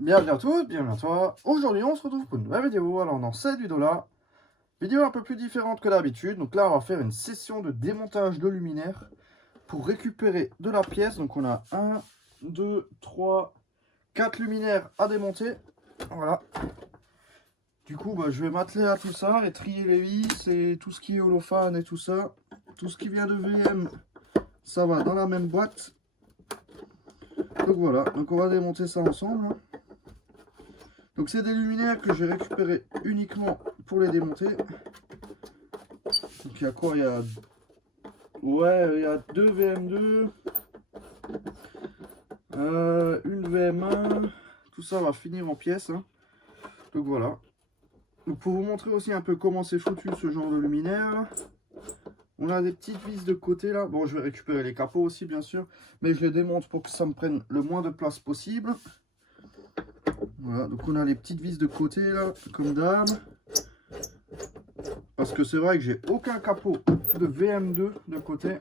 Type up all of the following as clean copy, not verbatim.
Bienvenue à tous, bienvenue à toi. Aujourd'hui, on se retrouve pour une nouvelle vidéo. Alors, dans cette vidéo-là, vidéo un peu plus différente que d'habitude. Donc là, on va faire une session de démontage de luminaire pour récupérer de la pièce. Donc, on a 1, 2, 3, 4 luminaires à démonter. Voilà. Du coup, je vais m'atteler à tout ça et trier les vis et tout ce qui est holophane et tout ça. Tout ce qui vient de VM, ça va dans la même boîte. Donc voilà, donc on va démonter ça ensemble. Donc c'est des luminaires que j'ai récupérés uniquement pour les démonter. Donc il y a quoi? Il y a... Ouais, il y a 2 VM2. Une VM1. Tout ça va finir en pièces. Hein. Donc voilà. Donc pour vous montrer aussi un peu comment c'est foutu ce genre de luminaire. On a des petites vis de côté là. Bon, je vais récupérer les capots aussi bien sûr. Mais je les démonte pour que ça me prenne le moins de place possible. Voilà, donc on a les petites vis de côté là, comme d'hab. Parce que c'est vrai que j'ai aucun capot de VM2 de côté.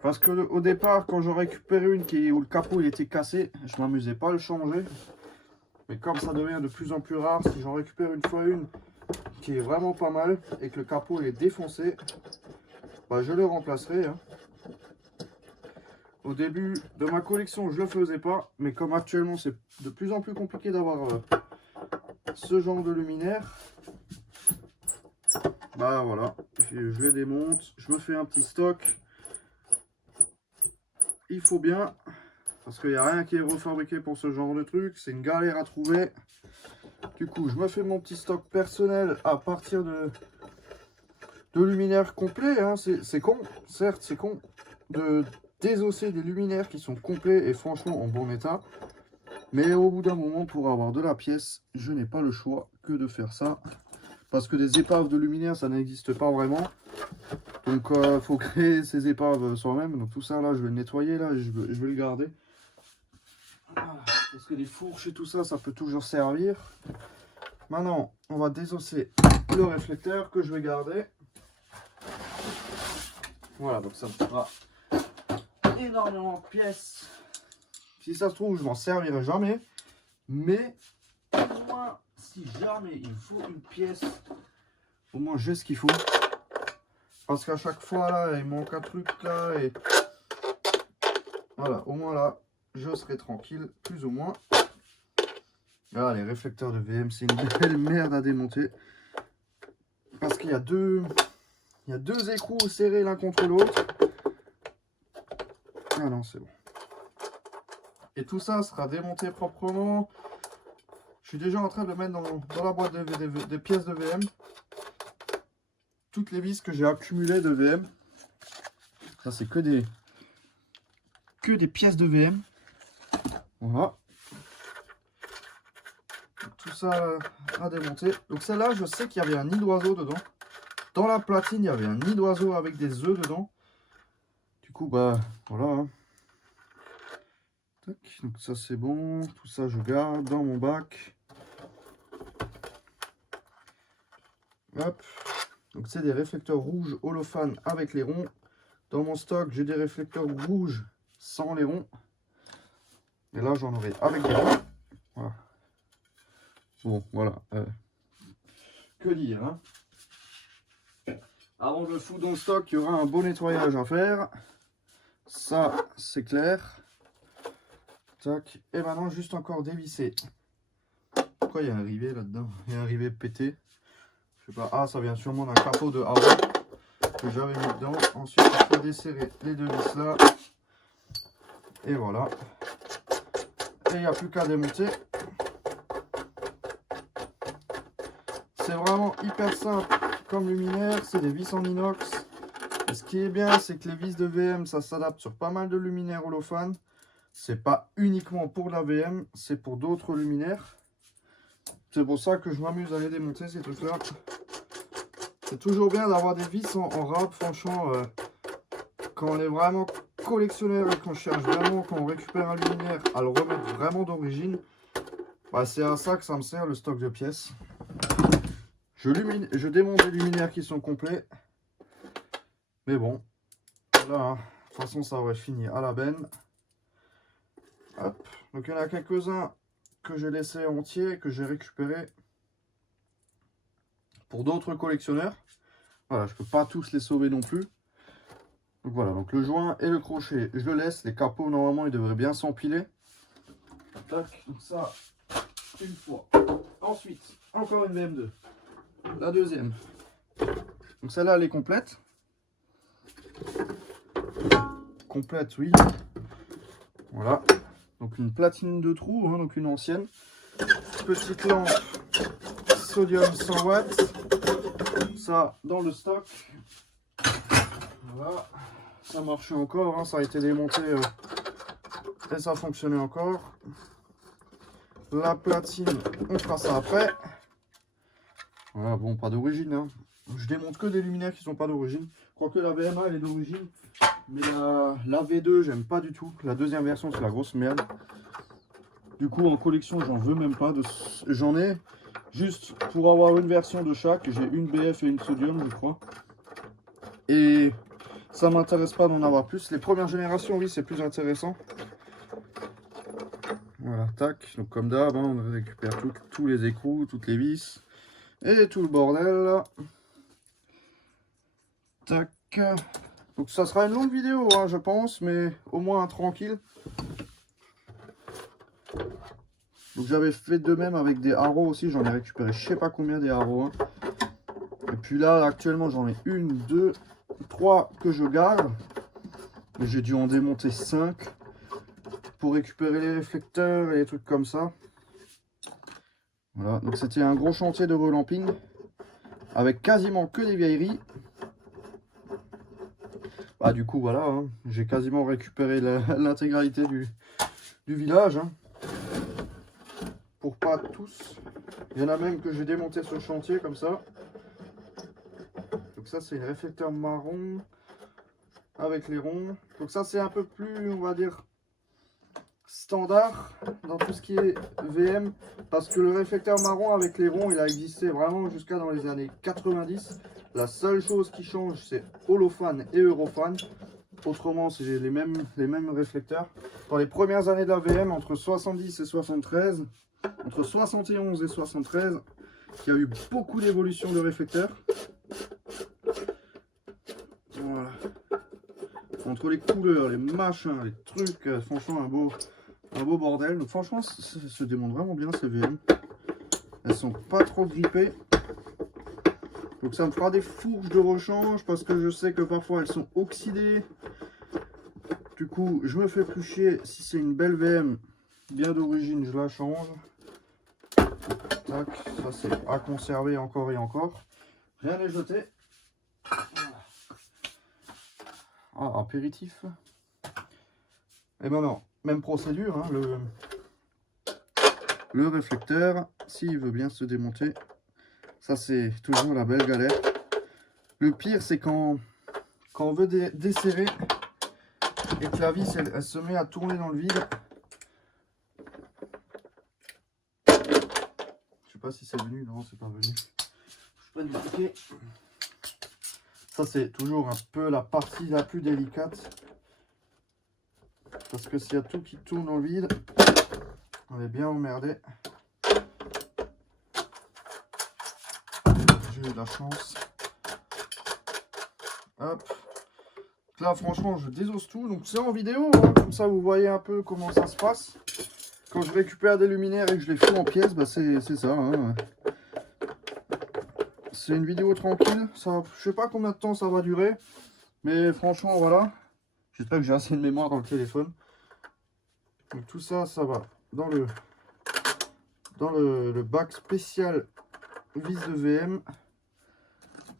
Parce que au départ, quand j'en récupérais une où le capot il était cassé, je m'amusais pas à le changer. Mais comme ça devient de plus en plus rare, si j'en récupère une fois une qui est vraiment pas mal et que le capot est défoncé, je le remplacerai. Hein. Au début de ma collection, je le faisais pas. Mais comme actuellement, c'est de plus en plus compliqué d'avoir ce genre de luminaire. Voilà, je les démonte, je me fais un petit stock. Il faut bien, parce qu'il n'y a rien qui est refabriqué pour ce genre de truc, c'est une galère à trouver. Du coup, je me fais mon petit stock personnel à partir de luminaires complets. Hein. C'est con, certes c'est con, de désosser des luminaires qui sont complets et franchement en bon état. Mais au bout d'un moment, pour avoir de la pièce, je n'ai pas le choix que de faire ça. Parce que des épaves de luminaires, ça n'existe pas vraiment. Donc il faut créer ces épaves soi-même. Donc tout ça là, je vais le nettoyer là, je vais le garder. Parce que les fourches et tout ça, ça peut toujours servir. Maintenant, on va désosser le réflecteur que je vais garder. Voilà, donc ça me fera énormément de pièces. Si ça se trouve, je m'en servirai jamais. Mais au moins, si jamais il faut une pièce, au moins j'ai ce qu'il faut. Parce qu'à chaque fois là, il manque un truc là et voilà, au moins là, je serai tranquille, plus ou moins. Ah, les réflecteurs de VM, c'est une belle merde à démonter. Parce qu'il y a deux écrous serrés l'un contre l'autre. Ah non, c'est bon. Et tout ça sera démonté proprement. Je suis déjà en train de mettre dans la boîte des pièces de VM. Toutes les vis que j'ai accumulées de VM. Ça, c'est que des pièces de VM. Voilà. Tout ça à démonter. Donc celle-là, je sais qu'il y avait un nid d'oiseau dedans. Dans la platine, il y avait un nid d'oiseau avec des œufs dedans. Du coup, voilà. Hein. Tac. Donc ça, c'est bon. Tout ça, je garde dans mon bac. Hop. Donc c'est des réflecteurs rouges holophane avec les ronds. Dans mon stock, j'ai des réflecteurs rouges sans les ronds. Et là, j'en aurai avec des ronds. Voilà. Bon, voilà. Que dire, hein? Avant de le foutre dans le stock, il y aura un beau nettoyage à faire. Ça, c'est clair. Tac. Et maintenant, juste encore dévisser. Pourquoi il y a un rivet là-dedans? Il y a un rivet pété. Je sais pas. Ah, ça vient sûrement d'un capot de avant que j'avais mis dedans. Ensuite, il faut desserrer les deux vis là. Et voilà. Et il n'y a plus qu'à démonter. C'est vraiment hyper simple comme luminaire. C'est des vis en inox. Et ce qui est bien, c'est que les vis de VM, ça s'adapte sur pas mal de luminaires holophane. C'est pas uniquement pour la VM, c'est pour d'autres luminaires. C'est pour ça que je m'amuse à les démonter ces trucs-là. C'est toujours bien d'avoir des vis en rab, franchement. Quand on est vraiment collectionneur et qu'on cherche vraiment, quand on récupère un luminaire, à le remettre vraiment d'origine, c'est à ça que ça me sert le stock de pièces. Je démonte des luminaires qui sont complets. Mais bon, là, hein, de toute façon, ça aurait fini à la benne. Hop. Donc il y en a quelques-uns que j'ai laissé entier, que j'ai récupéré pour d'autres collectionneurs. Voilà, je peux pas tous les sauver non plus. Donc voilà, donc le joint et le crochet, je le laisse. Les capots, normalement, ils devraient bien s'empiler. Tac, donc ça, une fois. Ensuite, encore une VM2. La deuxième. Donc celle-là, elle est complète. Complète, oui. Voilà. Donc une platine de trou, hein, donc une ancienne. Petite lampe sodium 100 watts. Ça, dans le stock. Voilà. Ça marchait encore, hein, ça a été démonté et ça fonctionnait encore. La platine, on fera ça après. Voilà, bon, pas d'origine. Hein. Je démonte que des luminaires qui sont pas d'origine. Je crois que la VMA elle est d'origine. Mais la V2, j'aime pas du tout. La deuxième version, c'est la grosse merde. Du coup, en collection, j'en veux même pas. J'en ai juste pour avoir une version de chaque. J'ai une BF et une sodium, je crois. Et ça m'intéresse pas d'en avoir plus. Les premières générations, oui, c'est plus intéressant. Voilà, tac. Donc comme d'hab, hein, on récupère tous les écrous, toutes les vis et tout le bordel. Tac. Donc ça sera une longue vidéo, hein, je pense, mais au moins tranquille. Donc j'avais fait de même avec des haros aussi. J'en ai récupéré je sais pas combien des haros. Hein. Et puis là, actuellement, j'en ai une, deux, trois que je garde. J'ai dû en démonter 5 pour récupérer les réflecteurs et les trucs comme ça. Voilà, donc c'était un gros chantier de relamping avec quasiment que des vieilleries. Bah du coup voilà, hein, j'ai quasiment récupéré l'intégralité du village. Hein. Pour pas tous. Il y en a même que j'ai démonté sur le chantier comme ça. Donc ça c'est le réflecteur marron avec les ronds. Donc ça c'est un peu plus, on va dire, standard dans tout ce qui est VM, parce que le réflecteur marron avec les ronds il a existé vraiment jusqu'à dans les années 90. La seule chose qui change c'est Holofan et Eurofan, autrement c'est les mêmes réflecteurs. Dans les premières années de la VM, entre 70 et 73, entre 71 et 73, il y a eu beaucoup d'évolutions de réflecteurs. Voilà. Entre les couleurs, les machins, les trucs, franchement un beau bordel. Donc franchement, ça se démonte vraiment bien ces VM. Elles sont pas trop grippées. Donc ça me fera des fourches de rechange parce que je sais que parfois elles sont oxydées. Du coup, je me fais plus chier. Si c'est une belle VM bien d'origine, je la change. Tac, ça c'est à conserver encore et encore. Rien n'est jeté. Ah, apéritif. Et maintenant, même procédure, hein, le réflecteur, s'il veut bien se démonter, ça c'est toujours la belle galère. Le pire, c'est quand on veut desserrer et que la vis elle se met à tourner dans le vide. Je sais pas si c'est venu, non, c'est pas venu. Je prends du piquet. Ça c'est toujours un peu la partie la plus délicate. Parce que s'il y a tout qui tourne dans le vide, on est bien emmerdé. J'ai eu de la chance. Hop. Là franchement je désosse tout. Donc c'est en vidéo, hein, comme ça vous voyez un peu comment ça se passe. Quand je récupère des luminaires et que je les fous en pièces, bah c'est ça. Hein. C'est une vidéo tranquille. Ça, je sais pas combien de temps ça va durer. Mais franchement voilà. J'espère que j'ai assez de mémoire dans le téléphone. Donc tout ça, ça va dans le bac spécial vis de VM.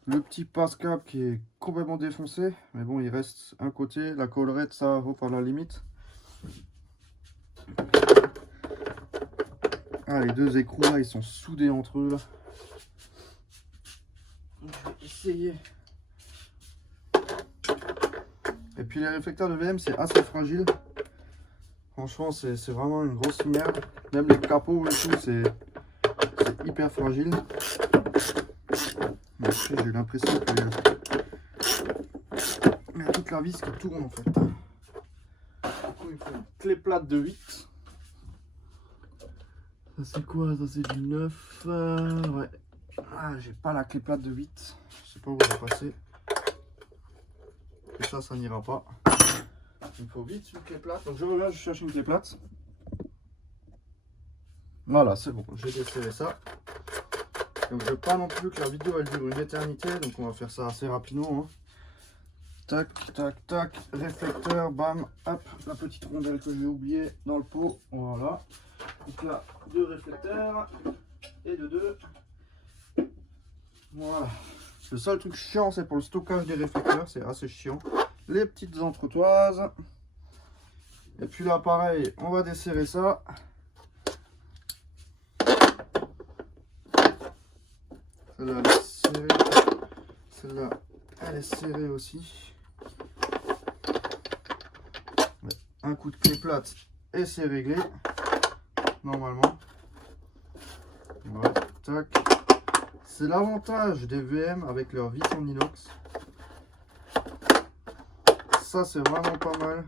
Le petit passe-câble qui est complètement défoncé. Mais bon, il reste un côté. La collerette, ça vaut par la limite. Ah, les deux écrous là, ils sont soudés entre eux là. Je vais essayer. Et puis les réflecteurs de VM, c'est assez fragile. Franchement, c'est vraiment une grosse merde. Même les capots et tout, c'est hyper fragile. Mais après, j'ai l'impression qu'il y a toute la vis qui tourne en fait. Du coup, il faut une clé plate de 8. Ça c'est quoi? Ça c'est du 9. Ouais. Ah, j'ai pas la clé plate de 8. Je sais pas où elle est passée. Et ça n'ira pas. Il me faut vite une clé plate. Donc je reviens, je cherche une clé plate. Voilà, c'est bon. J'ai desserré ça. Donc je veux pas non plus que la vidéo elle dure une éternité. Donc on va faire ça assez rapidement. Hein. Tac, tac, tac. Réflecteur, bam, hop. La petite rondelle que j'ai oubliée dans le pot. Voilà. Donc là, 2 réflecteurs. Et de 2. Voilà. Le seul truc chiant, c'est pour le stockage des réflecteurs. C'est assez chiant. Les petites entretoises. Et puis là, pareil, on va desserrer ça. Celle-là, elle est serrée. Celle-là, elle est serrée aussi. Un coup de clé plate et c'est réglé. Normalement. Ouais, tac. C'est l'avantage des VM avec leur vis en inox. Ça, c'est vraiment pas mal.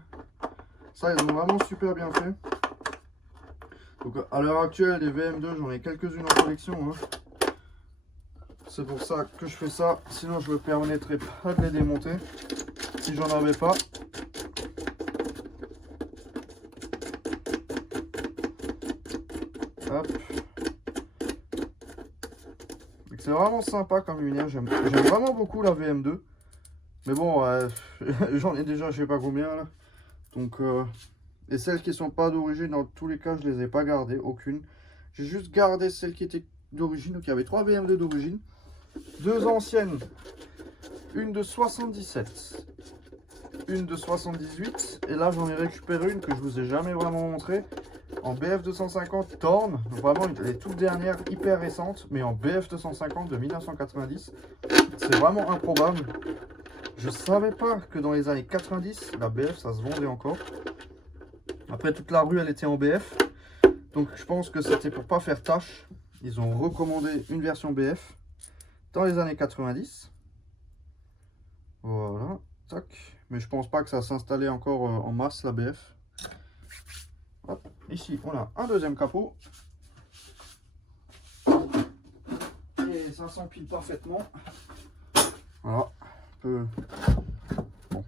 Ça, ils ont vraiment super bien fait. Donc, à l'heure actuelle, des VM2, j'en ai quelques-unes en collection. Hein. C'est pour ça que je fais ça. Sinon, je ne me permettrais pas de les démonter. Si j'en avais pas. Hop. C'est vraiment sympa comme luminaire. J'aime vraiment beaucoup la VM2. Mais bon, j'en ai déjà je sais pas combien là. Donc, et celles qui sont pas d'origine, dans tous les cas, je les ai pas gardées. Aucune. J'ai juste gardé celles qui étaient d'origine. Donc il y avait 3 VM2 d'origine. 2 anciennes. Une de 77. Une de 78. Et là, j'en ai récupéré une que je vous ai jamais vraiment montré. En BF 250 Torn. Vraiment les toutes dernières, hyper récentes. Mais en BF 250 de 1990. C'est vraiment improbable. Je savais pas que dans les années 90, la BF, ça se vendait encore. Après, toute la rue, elle était en BF. Donc, je pense que c'était pour pas faire tâche. Ils ont recommandé une version BF dans les années 90. Voilà. Tac. Mais je pense pas que ça s'installait encore en masse, la BF. Hop. Ici, on a un deuxième capot. Et ça s'empile parfaitement. Voilà. Un peu... Bon.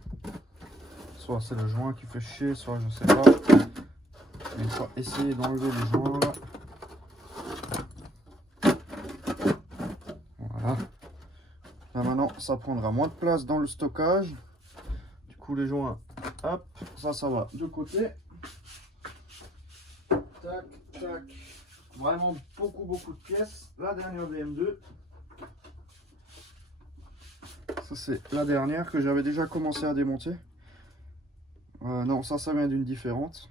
Soit c'est le joint qui fait chier, soit je sais pas. On va essayer d'enlever les joints là. Voilà. Là maintenant, ça prendra moins de place dans le stockage. Du coup, les joints, hop, ça va de côté. Tac, tac. Vraiment beaucoup de pièces. La dernière VM2. Ça, c'est la dernière que j'avais déjà commencé à démonter. Non, ça vient d'une différente.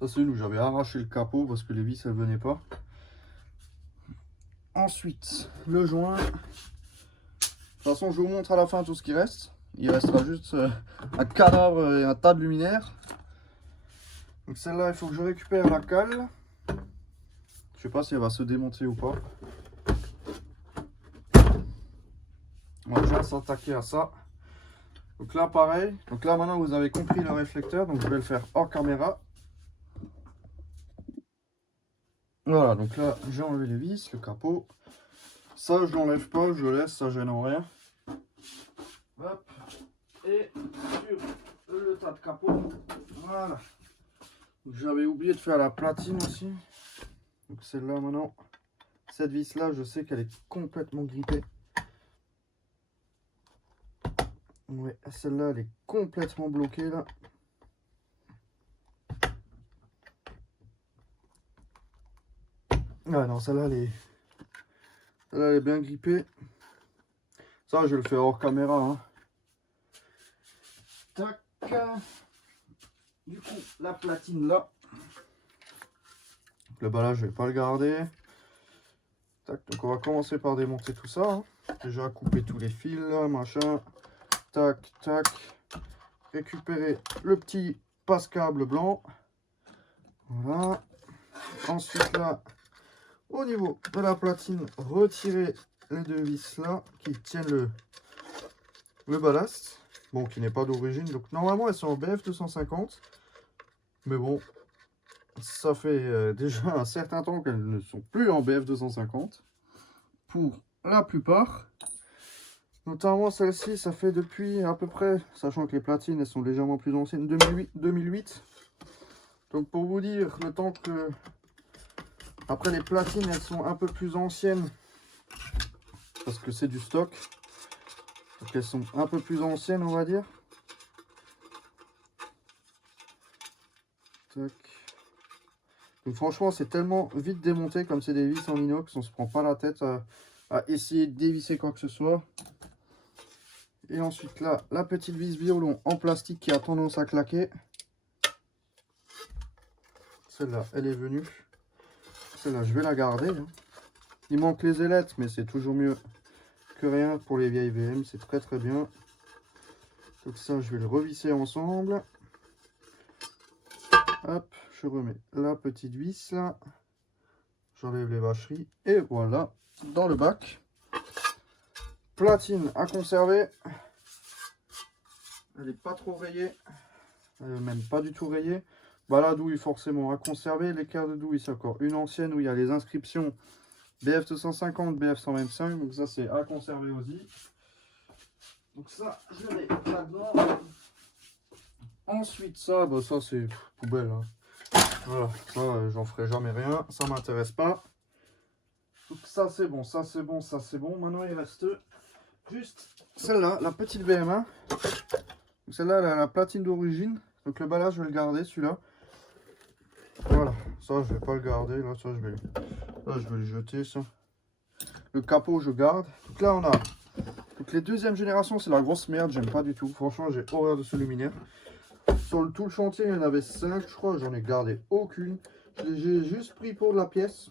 Ça, c'est une où j'avais arraché le capot parce que les vis, elles venaient pas. Ensuite, le joint. De toute façon, je vous montre à la fin tout ce qui reste. Il restera juste un cadavre et un tas de luminaires. Donc celle-là, il faut que je récupère la cale. Je sais pas si elle va se démonter ou pas. On va déjà s'attaquer à ça. Donc là, pareil. Donc là, maintenant, vous avez compris le réflecteur. Donc je vais le faire hors caméra. Voilà, donc là, j'ai enlevé les vis, le capot. Ça, je l'enlève pas, je le laisse, ça gêne en rien. Hop. Et sur le tas de capot, voilà. J'avais oublié de faire la platine aussi. Donc celle-là maintenant, cette vis-là, je sais qu'elle est complètement grippée. Ouais, celle-là, elle est complètement bloquée là. Ah non, celle-là, elle est bien grippée. Ça, je vais le faire hors caméra. Hein. Tac. Du coup, la platine là. Le bas là, je vais pas le garder. Tac, donc on va commencer par démonter tout ça. Hein. Déjà couper tous les fils là, machin. Tac, tac. Récupérer le petit passe-câble blanc. Voilà. Ensuite là, au niveau de la platine, retirer les 2 vis là qui tiennent le ballast. Bon, qui n'est pas d'origine. Donc normalement elles sont en BF 250. Mais bon, Ça fait déjà un certain temps qu'elles ne sont plus en BF 250. Pour la plupart. Notamment celle-ci, ça fait depuis à peu près, sachant que les platines elles sont légèrement plus anciennes, 2008. Donc pour vous dire, le temps que... Après les platines, elles sont un peu plus anciennes. Parce que c'est du stock. Donc elles sont un peu plus anciennes, on va dire. Tac. Donc franchement, c'est tellement vite démonté, comme c'est des vis en inox, on se prend pas la tête à essayer de dévisser quoi que ce soit. Et ensuite là, la petite vis violon en plastique qui a tendance à claquer. Celle-là, elle est venue. Celle-là, je vais la garder. Il manque les ailettes, mais c'est toujours mieux que rien pour les vieilles VM. C'est très très bien. Donc ça, je vais le revisser ensemble. Hop, je remets la petite vis là. J'enlève les vacheries. Et voilà, dans le bac. Platine à conserver. Elle n'est pas trop rayée. Même pas du tout rayée. Bah, la douille forcément à conserver. L'écart de douille, c'est encore une ancienne où il y a les inscriptions BF 250, BF 125. Donc ça, c'est à conserver aussi. Donc ça, je l'ai là-dedans. Ensuite, ça, bah ça c'est poubelle. Hein. Voilà, ça, j'en ferai jamais rien. Ça m'intéresse pas. Donc ça, c'est bon, ça, c'est bon, ça, c'est bon. Maintenant, il reste juste celle-là, la petite BM1. Celle-là, elle a la platine d'origine. Donc le balai, je vais le garder, celui-là. Voilà, ça, je vais pas le garder. Là, ça, je vais le jeter, ça. Le capot, je garde. Donc là, on a... Donc les deuxième génération, c'est la grosse merde. J'aime pas du tout. Franchement, j'ai horreur de ce luminaire. Sur tout le chantier, il y en avait 5, je crois. J'en ai gardé aucune. J'ai juste pris pour de la pièce.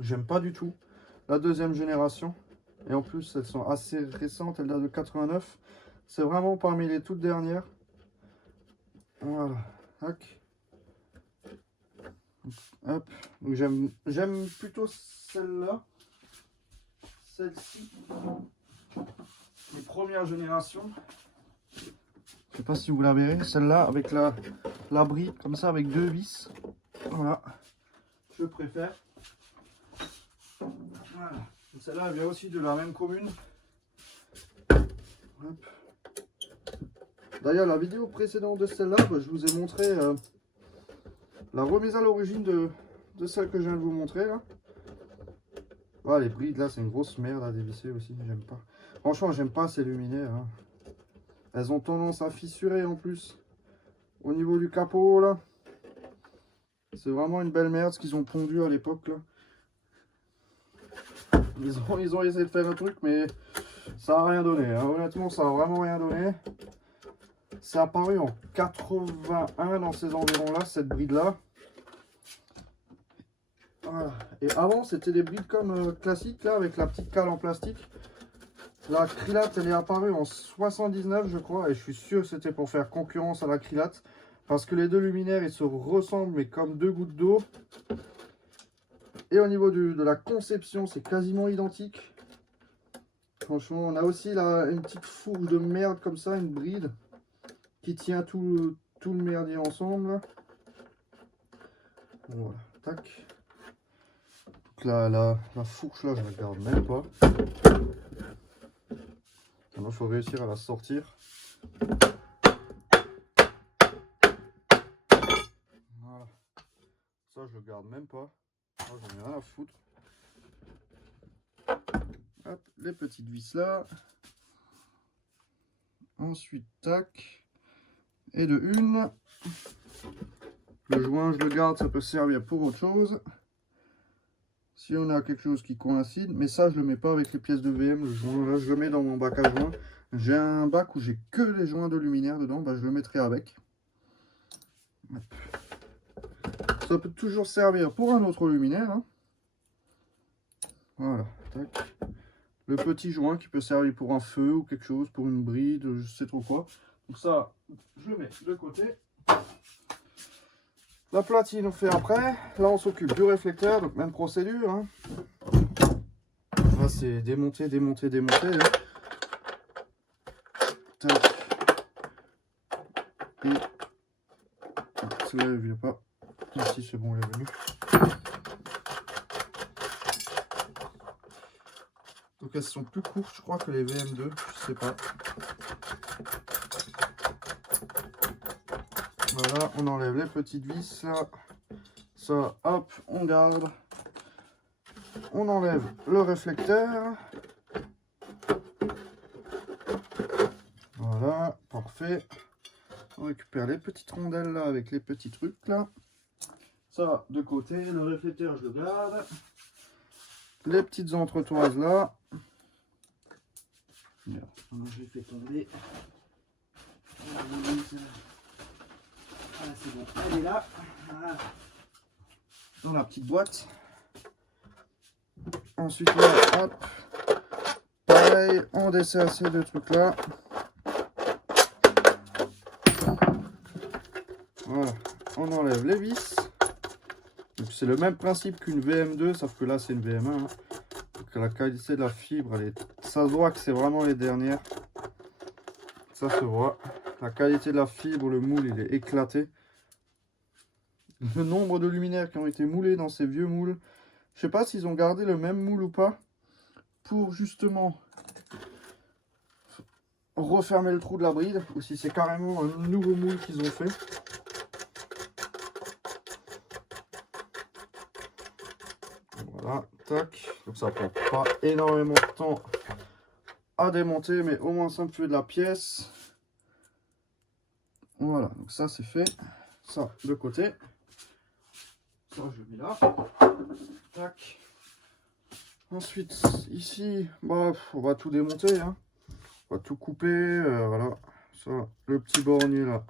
J'aime pas du tout. La deuxième génération. Et en plus, elles sont assez récentes. Elles datent de 89. C'est vraiment parmi les toutes dernières. Voilà. Tac. Hop. Donc j'aime plutôt celle-là. Celle-ci. Les premières générations. Je sais pas si vous la verrez. Celle-là avec la bride comme ça avec 2 vis. Voilà. Je préfère. Voilà. Celle-là elle vient aussi de la même commune. D'ailleurs, la vidéo précédente de celle-là, bah, je vous ai montré la remise à l'origine de celle que je viens de vous montrer là. Voilà, les brides là, c'est une grosse merde à dévisser aussi, j'aime pas. Franchement, j'aime pas ces luminaires. Hein. Elles ont tendance à fissurer en plus. Au niveau du capot là. C'est vraiment une belle merde ce qu'ils ont pondu à l'époque là. Ils ont essayé de faire un truc, mais ça a rien donné. Hein. Honnêtement, ça a vraiment rien donné. C'est apparu en 81 dans ces environs-là, cette bride-là. Voilà. Et avant, c'était des brides comme classiques, là, avec la petite cale en plastique. La Krylate, elle est apparue en 79, je crois, et je suis sûr que c'était pour faire concurrence à la Krylate. Parce que les deux luminaires, ils se ressemblent, mais comme deux gouttes d'eau. Et au niveau de la conception, c'est quasiment identique. Franchement, on a aussi là une petite fourche de merde comme ça, une bride, qui tient tout le merdier ensemble. Voilà, tac. Donc là, la fourche là, je la garde même pas. Maintenant, il faut réussir à la sortir. Voilà. Ça, je le garde même pas. J'en ai rien à foutre. Hop, les petites vis là. Ensuite, tac. Et de une. Le joint, je le garde, ça peut servir pour autre chose. Si on a quelque chose qui coïncide, mais ça, je le mets pas avec les pièces de VM. Le joint, là, je le mets dans mon bac à joints. J'ai un bac où j'ai que les joints de luminaire dedans, bah, je le mettrai avec. Hop. Ça peut toujours servir pour un autre luminaire. Hein. Voilà, tac. Le petit joint qui peut servir pour un feu ou quelque chose, pour une bride, je sais trop quoi. Donc ça, je le mets de côté. La platine, on fait après. Là, on s'occupe du réflecteur, donc même procédure. Hein. Là, c'est démonter, démonter, démonter. Hein. Tac. Et... Celui-là, il ne vient pas. Ici c'est bon, il est venu. Donc elles sont plus courtes, je crois, que les VM2, je sais pas. Voilà, on enlève les petites vis là. Ça, hop, on garde. On enlève le réflecteur. Voilà, parfait. On récupère les petites rondelles là avec les petits trucs là. Ça, de côté, le réflecteur, je le garde. Les petites entretoises là. Merde, je l'ai fait tomber. Ah, c'est bon, elle est là. Voilà. Dans la petite boîte. Ensuite, là, hop. Pareil, on dessert ces deux trucs là. Voilà, on enlève les vis. C'est le même principe qu'une VM2, sauf que là c'est une VM1. Hein. Donc la qualité de la fibre, ça se voit que c'est vraiment les dernières. Ça se voit. La qualité de la fibre, le moule, il est éclaté. Le nombre de luminaires qui ont été moulés dans ces vieux moules. Je sais pas s'ils ont gardé le même moule ou pas. Pour justement refermer le trou de la bride. Ou si c'est carrément un nouveau moule qu'ils ont fait. Voilà, tac. Donc ça prend pas énormément de temps à démonter, mais au moins ça me fait de la pièce. Voilà, donc ça c'est fait. Ça de côté. Ça je le mets là. Tac. Ensuite, ici, bah, on va tout démonter. Hein. On va tout couper. Voilà. Ça, le petit bornier là.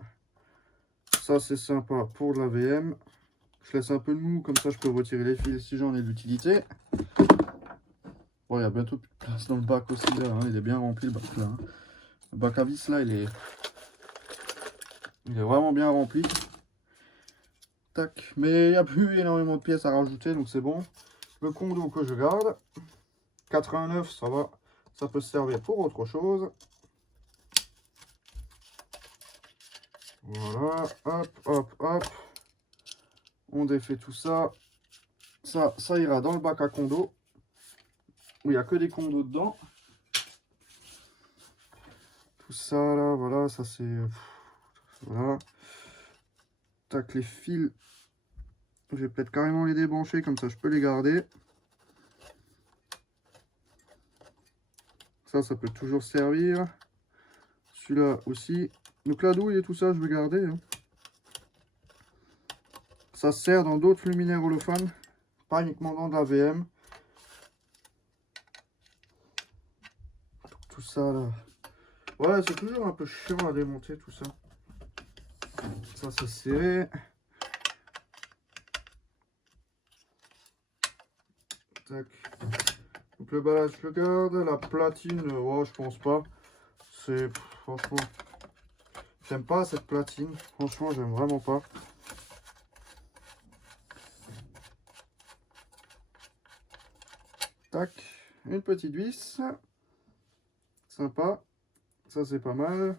Ça c'est sympa pour de la VM. Je laisse un peu de mou, comme ça je peux retirer les fils si j'en ai d'utilité. Bon, il y a bientôt plus de place dans le bac aussi là. Hein. Il est bien rempli le bac là. Hein. Le bac à vis là, il est vraiment bien rempli. Tac. Mais il n'y a plus énormément de pièces à rajouter, donc c'est bon. Le condo que je garde. 89, ça va. Ça peut se servir pour autre chose. Voilà. Hop, hop, hop. On défait tout ça. Ça ira dans le bac à condo. Où il n'y a que des condos dedans. Tout ça là, voilà, ça c'est... Voilà. Tac, les fils. Je vais peut-être carrément les débrancher, comme ça je peux les garder. Ça peut toujours servir. Celui-là aussi. Donc la douille et tout ça, je vais garder. Hein. Ça sert dans d'autres luminaires holophanes. Pas uniquement dans de la VM. Tout ça là. Ouais, c'est toujours un peu chiant à démonter tout ça. Ça c'est serré. Tac. Donc le balai, je le garde. La platine, ouais, je pense pas. C'est franchement... J'aime pas cette platine. Franchement, j'aime vraiment pas. Tac. Une petite vis. Sympa. Ça, c'est pas mal.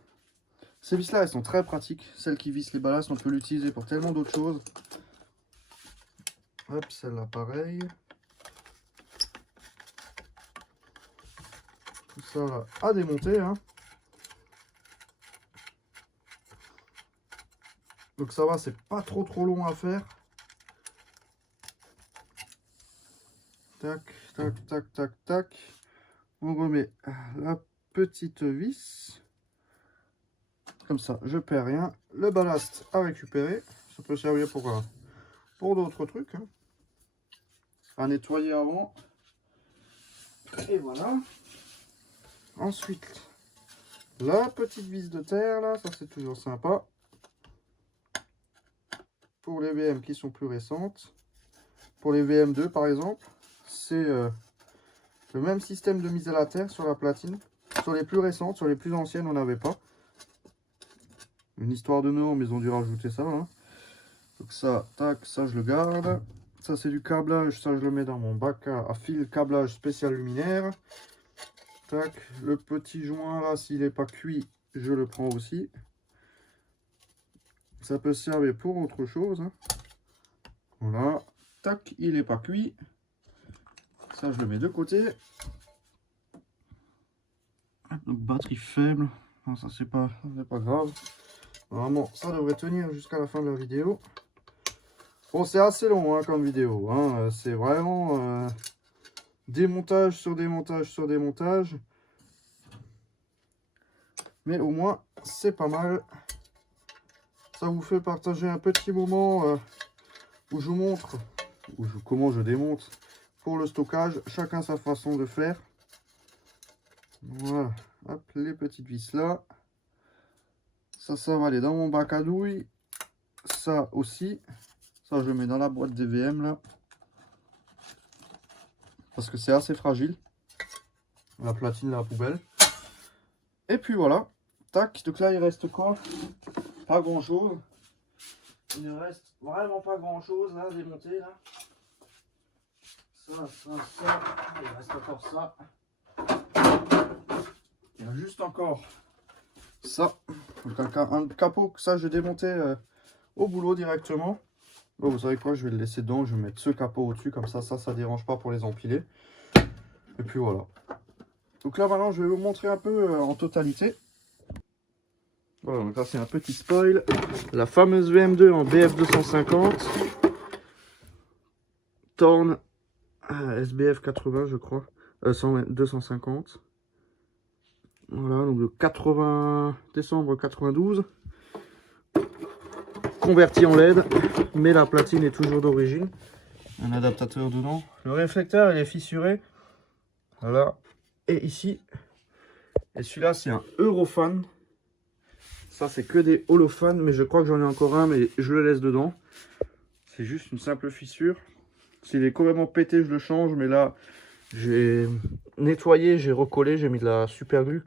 Ces vis-là, elles sont très pratiques. Celles qui vissent les ballasts, on peut l'utiliser pour tellement d'autres choses. Hop, celle-là, pareil. Tout ça, là, à démonter. Hein. Donc ça va, c'est pas trop long à faire. Tac, tac, tac, tac, tac. On remet la petite vis. Comme ça, je perds rien. Le ballast à récupérer. Ça peut servir pour d'autres trucs. Hein. À nettoyer avant. Et voilà. Ensuite, la petite vis de terre, là, ça c'est toujours sympa. Pour les VM qui sont plus récentes. Pour les VM2 par exemple, c'est le même système de mise à la terre sur la platine. Sur les plus récentes, sur les plus anciennes, on n'avait pas. Une histoire de normes, ils ont dû rajouter ça. Hein. Donc ça, tac, ça je le garde. Ça c'est du câblage, ça je le mets dans mon bac à fil câblage spécial luminaire. Tac, le petit joint là, s'il n'est pas cuit, je le prends aussi. Ça peut servir pour autre chose. Hein. Voilà. Tac, il n'est pas cuit. Ça, je le mets de côté. Donc, batterie faible. Non, ça, c'est pas grave. Normalement, ça devrait tenir jusqu'à la fin de la vidéo. Bon, c'est assez long hein, comme vidéo. Hein. C'est vraiment démontage sur démontage sur démontage. Mais au moins, c'est pas mal. Ça vous fait partager un petit moment où je vous montre comment je démonte pour le stockage. Chacun sa façon de faire. Voilà. Hop, les petites vis là. Ça va aller dans mon bac à douille. Ça aussi. Ça, je le mets dans la boîte DVM là. Parce que c'est assez fragile. La platine, la poubelle. Et puis voilà. Tac. Donc là, il reste quoi? Pas grand chose. Il ne reste vraiment pas grand chose là à démonter là. Ça. Il reste encore ça. Il y a juste encore ça. Donc un capot, ça je démontais au boulot directement. Bon, vous savez quoi, je vais le laisser dedans. Je vais mettre ce capot au-dessus. Comme ça dérange pas pour les empiler. Et puis voilà. Donc là maintenant, je vais vous montrer un peu en totalité. Voilà, donc là c'est un petit spoil. La fameuse VM2 en BF250. Torn SBF 80 je crois. 250. Voilà, donc le 80 décembre 92. Converti en LED, mais la platine est toujours d'origine. Un adaptateur dedans. Le réflecteur il est fissuré. Voilà. Et ici. Et celui-là c'est un Eurofan. Ça c'est que des holofans, mais je crois que j'en ai encore un, mais je le laisse dedans. C'est juste une simple fissure. S'il est complètement pété, je le change, mais là j'ai nettoyé, j'ai recollé, j'ai mis de la super glue.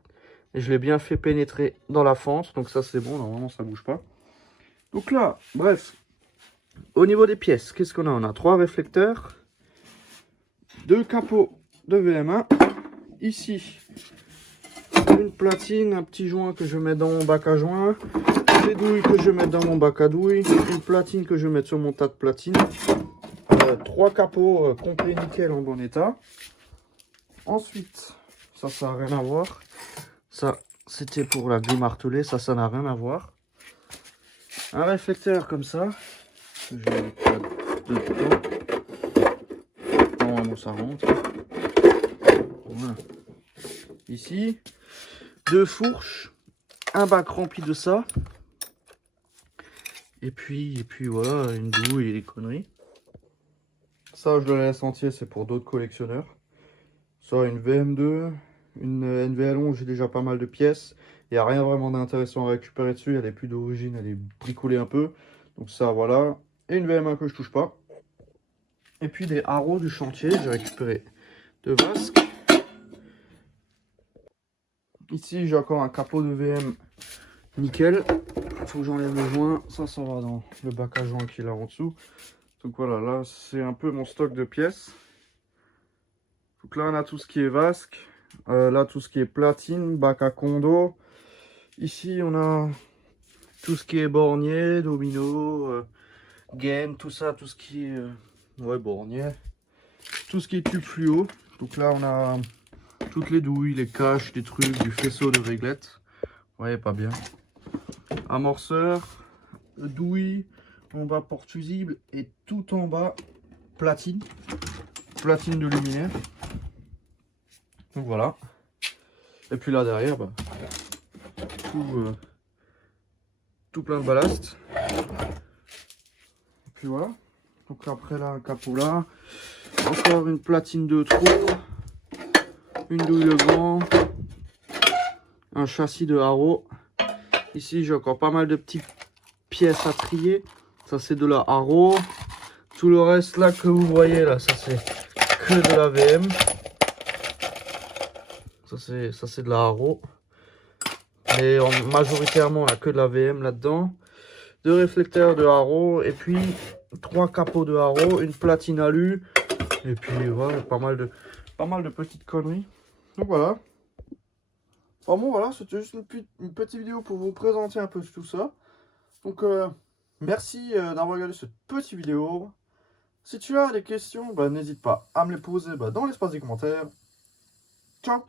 Et je l'ai bien fait pénétrer dans la fente, donc ça c'est bon, normalement ça bouge pas. Donc là, bref, au niveau des pièces, qu'est-ce qu'on a? On a 3 réflecteurs, 2 capots de VM1, ici une platine, un petit joint que je mets dans mon bac à joint, des douilles que je mets dans mon bac à douilles, une platine que je mets sur mon tas de platines, 3 capots complets nickel en bon état. Ensuite, ça n'a rien à voir, ça c'était pour la grille martelée, ça n'a rien à voir. Un réflecteur comme ça, je vais mettre dedans. Normalement ça rentre. Voilà. Ici, 2 fourches, un bac rempli de ça. Et puis voilà, une douille et des conneries. Ça je le laisse entier, c'est pour d'autres collectionneurs. Ça, une VM2, une NVL11, j'ai déjà pas mal de pièces. Il n'y a rien vraiment d'intéressant à récupérer dessus, elle est plus d'origine, elle est bricolée un peu. Donc ça voilà. Et une VM1 que je touche pas. Et puis des haros du chantier, j'ai récupéré 2 vasques. Ici j'ai encore un capot de VM nickel. Il faut que j'enlève le joint, ça va dans le bac à joint qui est là en dessous. Donc voilà, là c'est un peu mon stock de pièces. Donc là on a tout ce qui est vasque, là tout ce qui est platine, bac à condo. Ici on a tout ce qui est bornier, domino, gaine, tout ça, tout ce qui est ouais, bornier. Tout ce qui est tube fluo. Donc là on a toutes les douilles, les caches, les trucs, du faisceau de réglette. Vous voyez pas bien. Amorceur, douille, en bas porte fusible et tout en bas platine. Platine de luminaire. Donc voilà. Et puis là derrière, bah, tout plein de ballast. Et puis voilà. Donc après là, un capot là. Encore une platine de trou. Une douille Legrand. Un châssis de haro. Ici j'ai encore pas mal de petites pièces à trier. Ça c'est de la haro. Tout le reste là que vous voyez là, ça c'est que de la VM. Ça c'est de la haro. Mais majoritairement là que de la VM là-dedans. 2 réflecteurs de haro. Et puis 3 capots de haro. Une platine alu. Et puis voilà, pas mal de petites conneries. Donc voilà. Enfin bon voilà, c'était juste une petite vidéo pour vous présenter un peu tout ça. Donc merci d'avoir regardé cette petite vidéo. Si tu as des questions, n'hésite pas à me les poser dans l'espace des commentaires. Ciao!